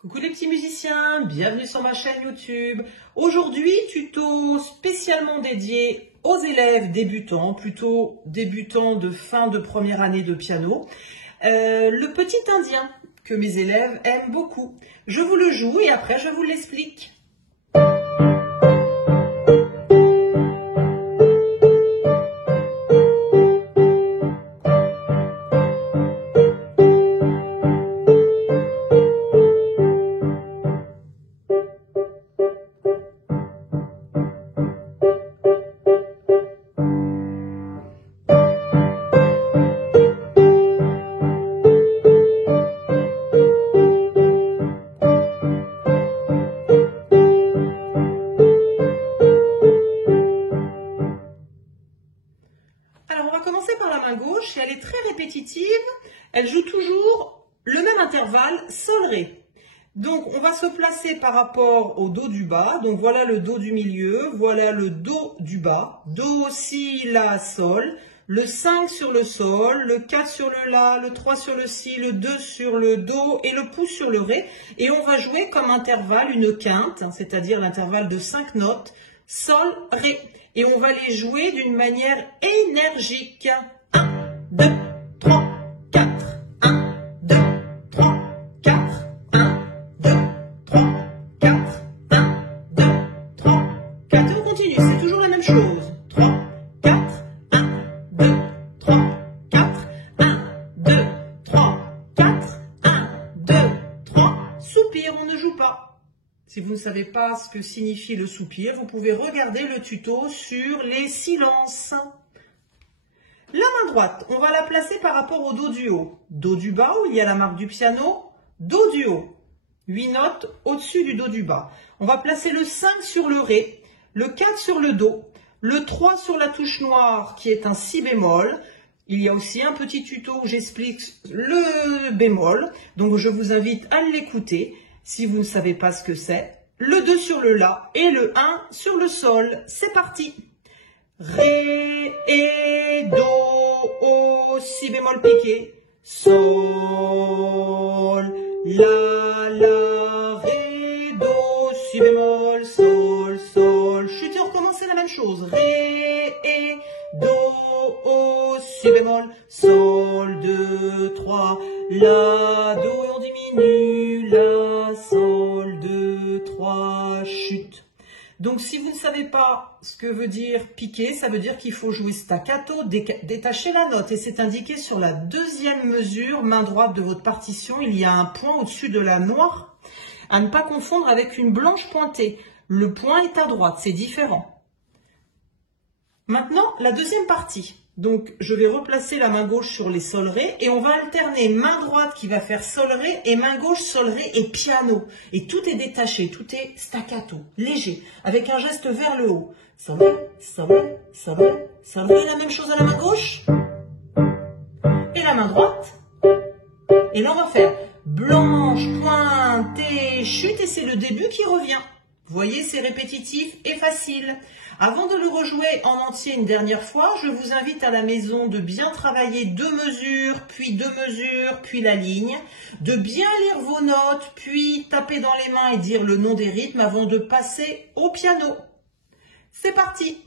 Coucou les petits musiciens, bienvenue sur ma chaîne YouTube. Aujourd'hui, tuto spécialement dédié aux élèves débutants, plutôt débutants de fin de première année de piano. Le petit indien que mes élèves aiment beaucoup. Je vous le joue et après je vous l'explique. Alors, on va commencer par la main gauche et elle est très répétitive. Elle joue toujours le même intervalle, sol-ré. Donc, on va se placer par rapport au do du bas. Donc, voilà le do du milieu, voilà le do du bas. Do, si, la, sol. Le 5 sur le sol, le 4 sur le la, le 3 sur le si, le 2 sur le do et le pouce sur le ré. Et on va jouer comme intervalle une quinte, c'est-à-dire l'intervalle de 5 notes, sol, ré. Et on va les jouer d'une manière énergique. 1, 2, 3, 4. 1, 2, 3, 4. 1, 2, 3, 4. 1, 2, 3, 4. Et on continue, c'est toujours la même chose. 3, 4. 1, 2, 3, 4. 1, 2, 3, 4. 1, 2, 3. Soupir, on ne joue pas. Si vous ne savez pas ce que signifie le soupir, vous pouvez regarder le tuto sur les silences. La main droite, on va la placer par rapport au do du haut. Do du bas, où il y a la marque du piano. Do du haut. 8 notes au-dessus du do du bas. On va placer le 5 sur le ré, le 4 sur le do, le 3 sur la touche noire qui est un si bémol. Il y a aussi un petit tuto où j'explique le bémol, donc je vous invite à l'écouter. Si vous ne savez pas ce que c'est, le 2 sur le la et le 1 sur le sol. C'est parti. Ré et do, si bémol piqué, sol, la, ré, do, si bémol, sol, sol. Chute et on recommence, c'est la même chose. Ré et do, si bémol, sol, 2, 3, la, do et on diminue, la, sol, 2, 3, chute. Donc si vous ne savez pas ce que veut dire piquer, ça veut dire qu'il faut jouer staccato, détacher la note. Et c'est indiqué sur la deuxième mesure, main droite de votre partition. Il y a un point au-dessus de la noire, à ne pas confondre avec une blanche pointée. Le point est à droite, c'est différent. Maintenant, la deuxième partie. Donc, je vais replacer la main gauche sur les sol ré et on va alterner main droite qui va faire sol ré et main gauche sol ré et piano. Et tout est détaché, tout est staccato, léger, avec un geste vers le haut. Sol ré, sol ré, sol ré, sol ré. La même chose à la main gauche. Et la main droite. Et là, on va faire blanche, pointe et chute et c'est le début qui revient. Vous voyez, c'est répétitif et facile. Avant de le rejouer en entier une dernière fois, je vous invite à la maison de bien travailler 2 mesures, puis 2 mesures, puis la ligne, de bien lire vos notes, puis taper dans les mains et dire le nom des rythmes avant de passer au piano. C'est parti!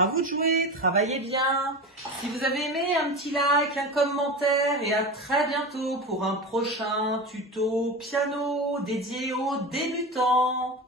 À vous de jouer, travaillez bien. Si vous avez aimé, un petit like, un commentaire et à très bientôt pour un prochain tuto piano dédié aux débutants.